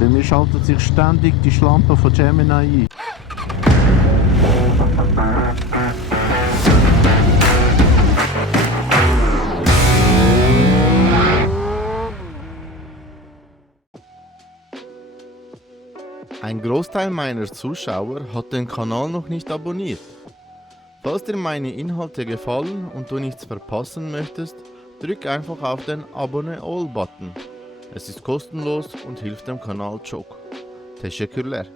Bei mir schaltet sich ständig die Schlampe von Gemini ein. Ein Großteil meiner Zuschauer hat den Kanal noch nicht abonniert. Falls dir meine Inhalte gefallen und du nichts verpassen möchtest, drück einfach auf den Abonne All-Button. Es ist kostenlos und hilft dem Kanal çok. Teşekkürler.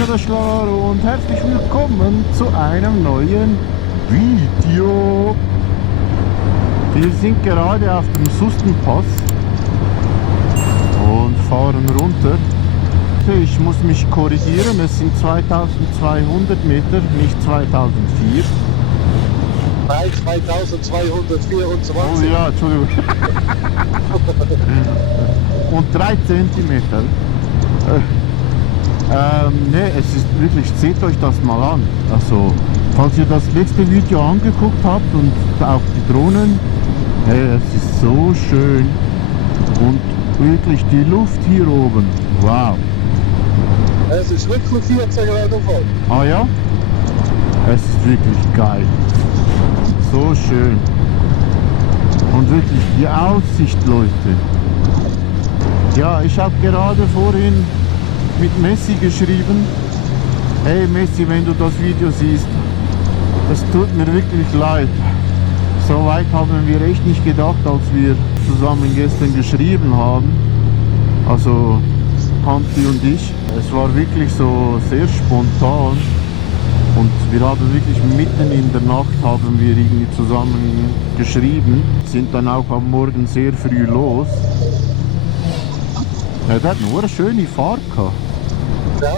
Arkadaşlar und herzlich willkommen zu einem neuen Video. Wir sind gerade auf dem Sustenpass und fahren runter. Ich muss mich korrigieren, es sind 2200 Meter, nicht 2004. Nein, 2224. Oh ja, Entschuldigung. Und 3 Zentimeter. Ne, es ist wirklich, seht euch das mal an. Also, falls ihr das letzte Video angeguckt habt und auch die Drohnen, es ist so schön. Und wirklich die Luft hier oben, wow. Es ist wirklich 14 Grad voll. Ah ja? Es ist wirklich geil. So schön. Und wirklich die Aussicht, Leute. Ja, ich habe gerade vorhin mit Messi geschrieben. Hey Messi, wenn du das Video siehst, es tut mir wirklich leid. So weit haben wir echt nicht gedacht, als wir zusammen gestern geschrieben haben. Also Hanti und ich. Es war wirklich so sehr spontan. Und wir haben wirklich mitten in der Nacht haben wir irgendwie zusammen geschrieben. Sind dann auch am Morgen sehr früh los. Ja, der hat nur eine schöne Fahrt gehabt. Ja.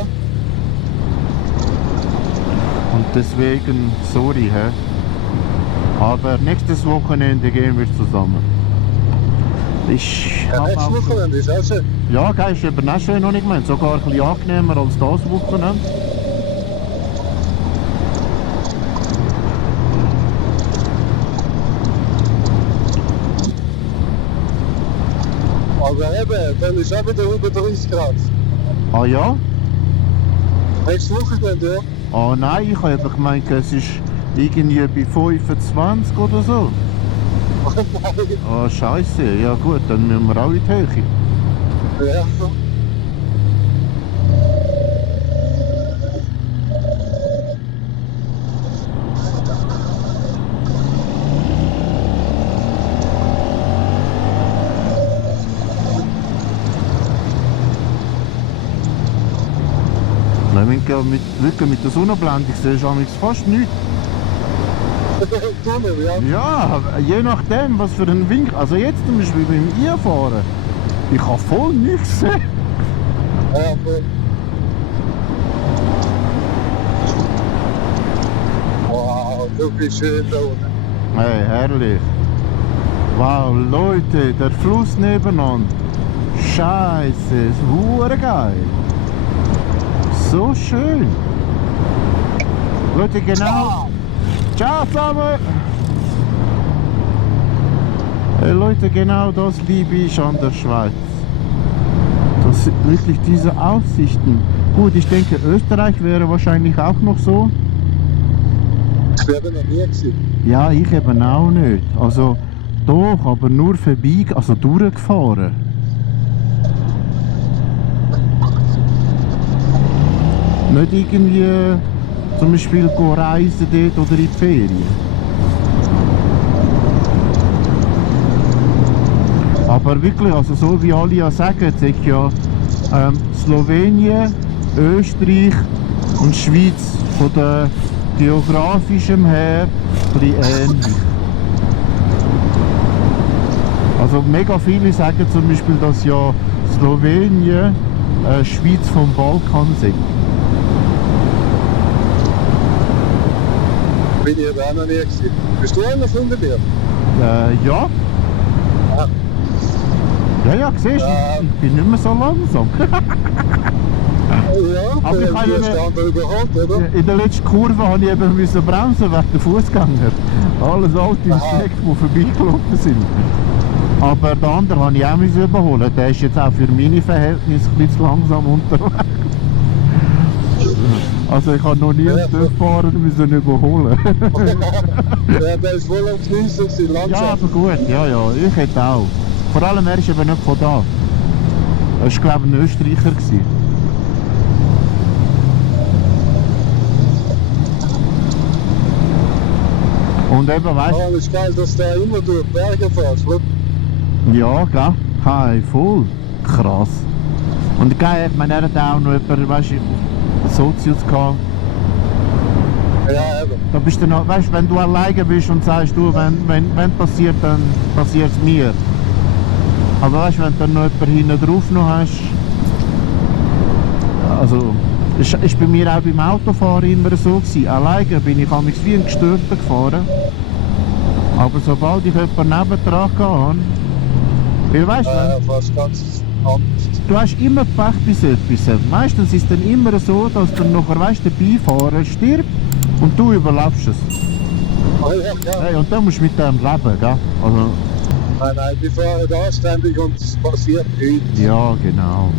Und deswegen, sorry, hä? Aber nächstes Wochenende gehen wir zusammen. Ich Ja, hab nächstes auch... Wochenende ist auch schön. Ja, geil, ist eben auch schön noch nicht gemeint. Sogar ein bisschen angenehmer als das Wochenende. Aber eben, dann ist auch wieder über 30 Grad. Ah ja? Nächstes Wochenende, ja. Ah nein, ich habe gemeint, es ist irgendwie bei 25 oder so. Nein. Ah, scheiße. Ja gut, dann müssen wir auch in die Höhe. Ja. Wirklich mit der Sonnenblendung siehst du fast nichts. Tunnel, ja. Ja, je nachdem, was für ein Winkel. Also jetzt zum Beispiel beim Einfahren, ich kann voll nichts sehen. Ja, voll. Wow, wirklich schön da unten. Hey, herrlich. Wow, Leute, der Fluss nebenan. Scheiße, ist hure geil. So schön. Leute, genau. Ciao zusammen. Hey Leute, genau das liebe ich an der Schweiz. Das sind wirklich diese Aussichten. Gut, ich denke, Österreich wäre wahrscheinlich auch noch so. Ich bin noch nie gewesen. Ja, ich eben auch nicht. Also doch, aber nur vorbei, also durchgefahren. Nicht irgendwie zum Beispiel reisen dort oder in die Ferien. Aber wirklich, also so wie alle ja sagen, sagt ja Slowenien, Österreich und Schweiz von der geografischem her ein bisschen ähnlich. Also mega viele sagen zum Beispiel, dass ja Slowenien Schweiz vom Balkan sind. Bin ich aber auch noch nie gewesen. Bist du einer von mir? Ja. Ah. Ja, siehst du, ich bin nicht mehr so langsam. Ja, Aber ich kann du ja hast nicht- den anderen überholt, oder? In der letzten Kurve musste ich eben bremsen wegen der Fußgänger. Alles alte Insekten, die vorbeigelaufen sind. Aber den anderen musste ich auch überholen. Der ist jetzt auch für meine Verhältnisse ein bisschen langsam unterwegs. Also ich habe noch nie einen TÜV-Fahrer müssen überholen. Ja, der ist voll am Geniessen gewesen, Ja, Landschaft. aber gut, ja, ich hätte auch. Vor allem, er ist eben nicht von da. Er war, glaube ich, ein Österreicher gewesen. Und eben, weißt Oh, das ist geil, dass du da immer durch die Berge fährst. Schau. du, ja, gell? Hey, voll. Krass. Und geil, ich meine, er hat auch noch jemanden, weißt du, Sozius gehabt. Ja, eben. Da bist du noch, weißt du, wenn du alleine bist und sagst, du, wenn passiert, dann passiert es mir. Aber weißt du, wenn du dann noch jemanden hinten drauf noch hast, also, ist bei mir auch beim Autofahren immer so gewesen. Alleine bin ich manchmal wie ein Gestörter gefahren. Aber sobald ich jemanden nebendran hatte, weil weißt du, Ja, fast ganz anders. du hast immer Pech bei so etwas. Meistens ist es dann immer so, dass dann nachher, weißt, der Beifahrer stirbt und du überlebst es. Oh, ja, ja. Hey, und dann musst du mit dem leben, gell? Also, Nein, wir fahren anständig und es passiert nichts. ja, genau.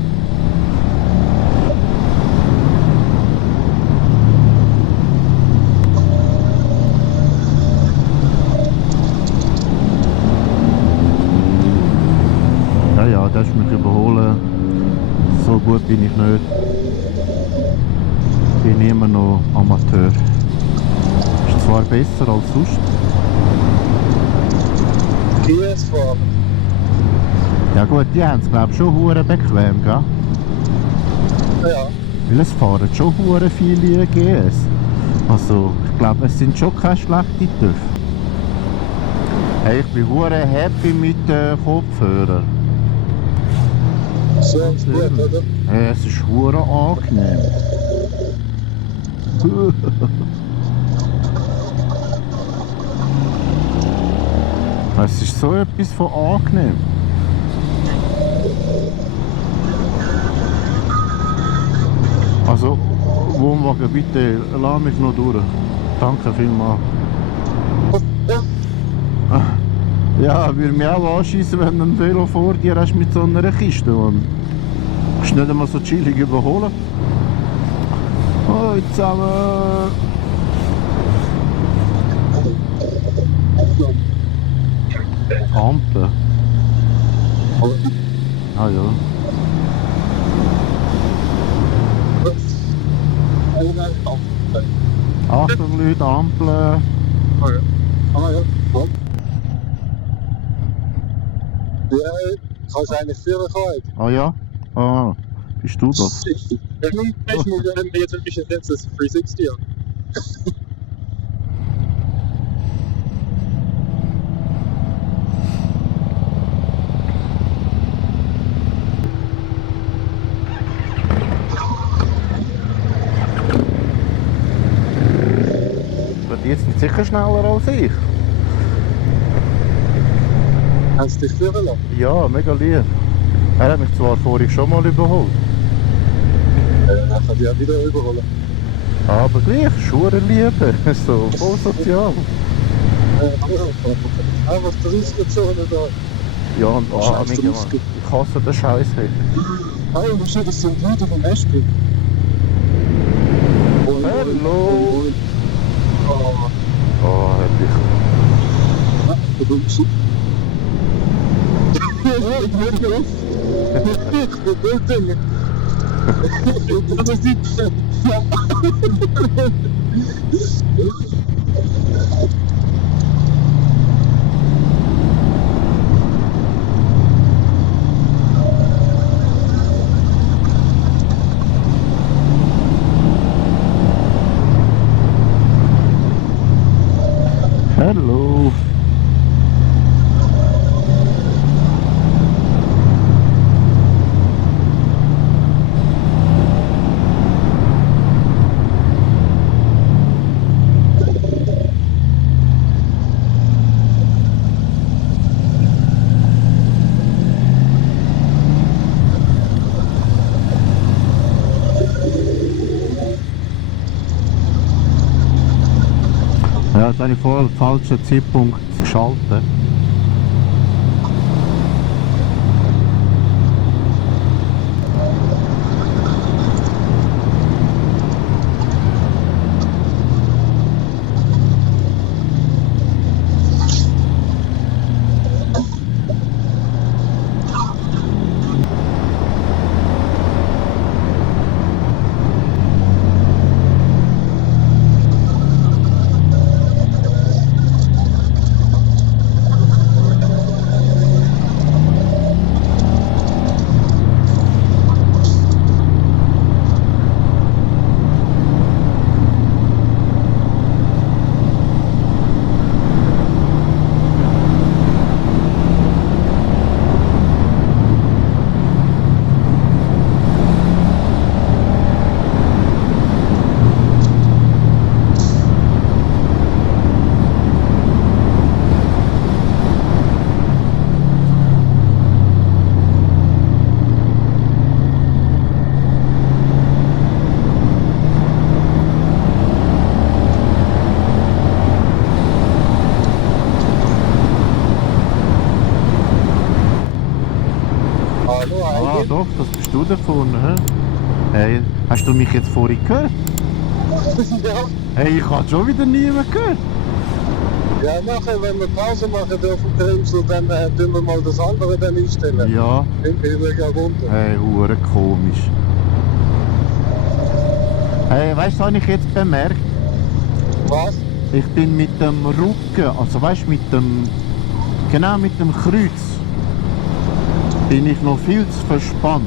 Ja, das ist mich überholen. So gut bin ich nicht. Ich bin immer noch Amateur. Ist zwar besser als sonst. GS fahren. Ja gut, die haben es glaube ich schon hure bequem, gell? Ja. Weil es fahren schon hure viele GS. Also, ich glaube, es sind schon keine schlechten TÜV. Hey, ich bin hure happy mit den Kopfhörern. So ist gut, oder? Hey, es ist hure angenehm. Es ist so etwas von angenehm. Also, Wohnwagen, bitte, lass mich noch durch. Danke vielmals. Ja, würde mich auch anschießen, wenn du ein Velo vor dir hast mit so einer Kiste. Man. Du kannst nicht einmal so chillig überholen. Hallo zusammen! Ampel. Ah ja. Achtung Leute, Ampeln. Ah ja, komm. Ja, kannst du eigentlich führen können. Ah ja? Ah, bist du das? Ich muss ja jetzt ein bisschen jetzt das 360 an. Aber die sind sicher schneller als ich. Kannst du dich führen lassen? Ja, mega lieb. Er hat mich zwar vorhin schon mal überholt. Dann kann ich ja wieder überholen. Aber gleich, Schurenliebe, so voll sozial. Einfach 30er-Zone da. Ja, und Scheiß mega, Mann. 30er. Ich hasse den Scheiß. Hey. Hey, du siehst, das sind Leute vom Eschbühl. Hallo! Oh, Oh, herrlich. du bist ja, ich bin drauf. Ich will Dinge. Das ist ja. Hallo! Ja, jetzt habe ich voll falschen Zeitpunkt geschaltet. Hallo, Ah, Heidi. doch, das bist du da vorne. Hä? Hey, hast du mich jetzt vorhin gehört? Ja, Hey, ich habe schon wieder niemand gehört. ja, nachher, wenn wir Pause machen dürfen, Grimsel, dann tun wir mal das andere dann einstellen. Ja, Ich bin mega runter. hey, hure komisch. Hey, weißt du, was habe ich jetzt bemerkt? Was? Ich bin mit dem Rücken, also weißt du, genau mit dem Kreuz, bin ich noch viel zu verspannt.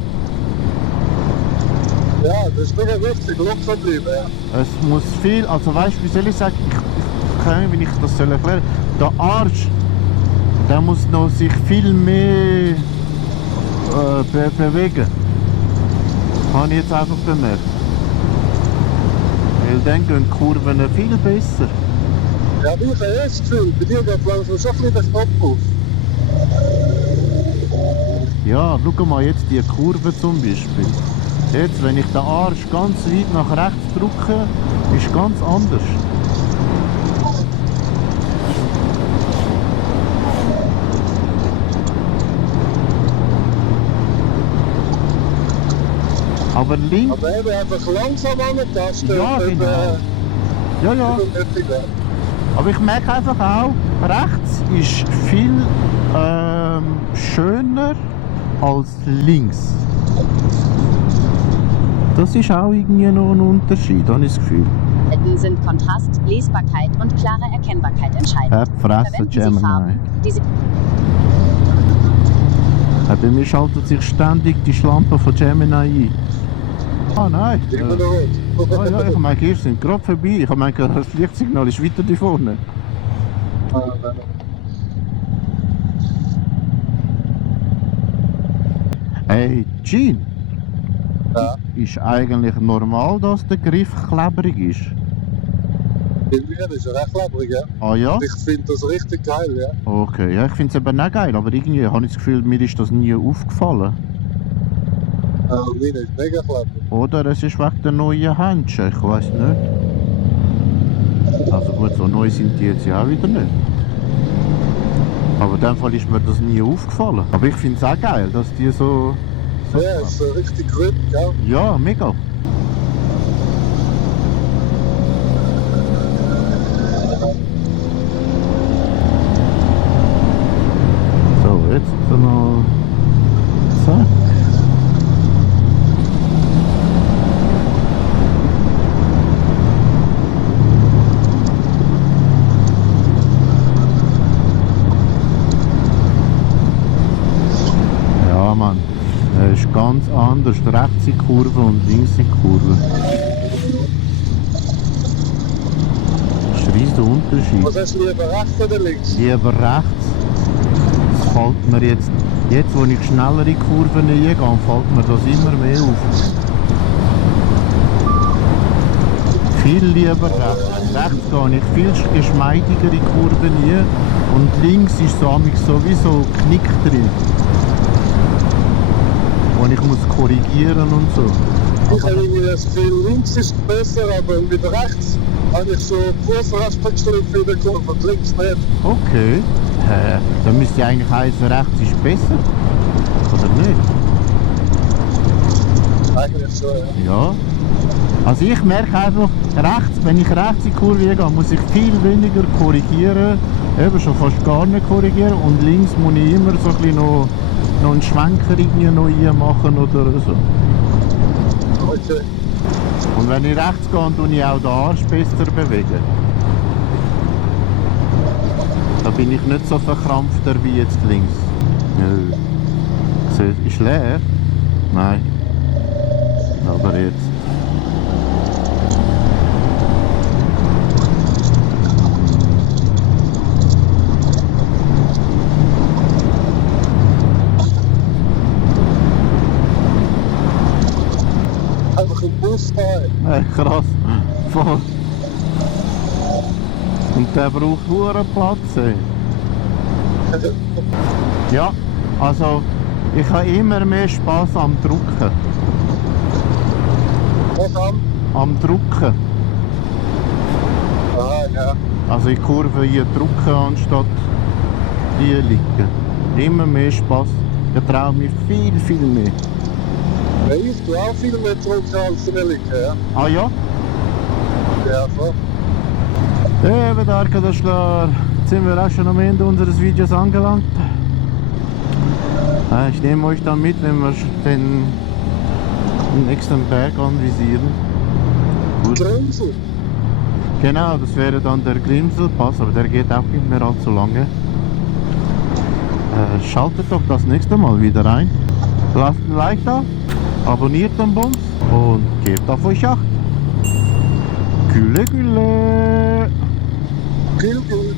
Ja, das ist mega wichtig, locker bleiben. Ja. Es muss viel, also weißt du, wie soll ich sagen, ich kann nicht, wie ich das soll erklären. Der Arsch, der muss noch sich viel mehr bewegen. Habe ich jetzt einfach bemerkt. Weil dann gehen die Kurven viel besser. Ja, ich habe das Gefühl, bei dir geht langsam schon ein bisschen der Knopf auf. Ja, schau mal jetzt die Kurve zum Beispiel. Jetzt, wenn ich den Arsch ganz weit nach rechts drücke, ist ganz anders. Aber links, Aber eben einfach langsam antasten. Ja, und, genau. ja, ja. unnötig werden. Aber ich merke einfach auch, rechts ist viel schöner als links. Das ist auch irgendwie noch ein Unterschied, habe ich das Gefühl. Sind Kontrast, Lesbarkeit und klare Erkennbarkeit entscheidend. Fressen, Verwenden Sie Gemini. Farben, die Sie Bei mir schaltet sich ständig die Lampe von Gemini ein. Ah nein. Immer noch rot. Ah, ja, ich meine, ihr sind gerade vorbei. Ich meine, das Lichtsignal ist weiter da vorne. Hey, Jean, Ja, ist eigentlich normal, dass der Griff klebrig ist? bei mir ist er recht klebrig, ja. Ah ja? Ich finde das richtig geil, ja. Okay, ja, ich finde es eben auch geil, aber irgendwie habe ich das Gefühl, mir ist das nie aufgefallen. Meine ist mega klebrig. Oder es ist wegen der neuen Händchen, ich weiß nicht. Also gut, so neu sind die jetzt ja auch wieder nicht. Aber in dem Fall ist mir das nie aufgefallen. Aber ich finde es auch geil, dass die so... Ja, ist richtig grip, ja. Ja, mega. So, jetzt noch... Zack. Ja, Mann. Es ist ganz anders. Rechts in Kurve und links in Kurve. Das ist ein riesiger Unterschied. Was hast du lieber, rechts oder links? Lieber rechts. Das fällt mir jetzt, wo ich schneller in Kurven gehe, fällt mir das immer mehr auf. Viel lieber rechts. Rechts gehe ich viel geschmeidiger in Kurven rein und links ist so sowieso Knick drin. Wo ich muss korrigieren und so. Ich habe irgendwie das Gefühl, links ist besser, aber mit rechts habe ich so Fußraspelstelle für die Kurve und links nicht. Okay. Dann müsste eigentlich heißen, rechts ist besser. Oder nicht? Eigentlich schon, ja. Ja. Also ich merke einfach, rechts, wenn ich rechts in die Kurve gehe, muss ich viel weniger korrigieren. Eben schon fast gar nicht korrigieren. Und links muss ich immer so ein bisschen noch einen Schwenker irgendwie noch machen oder so. Okay. Und wenn ich rechts gehe, tue ich auch den Arsch besser bewegen. Da bin ich nicht so verkrampfter wie jetzt links. Nö. Ist leer? Nein. Aber jetzt. Einfach im Bus fahren. Krass. Voll. Und der braucht hohen Platz. Ey. Ja, also ich habe immer mehr Spaß am Drucken. Was am? Am Drucken. Aha, ja. Also in Kurve hier drucken anstatt hier liegen. Immer mehr Spaß. Ich traue mich viel, viel mehr. Ja, ich tue auch viel mehr zurück als Reliken, ja. Ah ja? Ja, voll. Eben, Arkadaşlar. Jetzt sind wir auch schon am Ende unseres Videos angelangt. Ich nehme euch dann mit, wenn wir den nächsten Berg anvisieren. Gut. Grimsel. Genau, das wäre dann der Grimselpass, aber der geht auch nicht mehr allzu lange. Schaltet doch das nächste Mal wieder ein. Lasst ein Like da, abonniert den Bums und gebt auf euch Acht. Gülle, Gülle! Gil, Gil.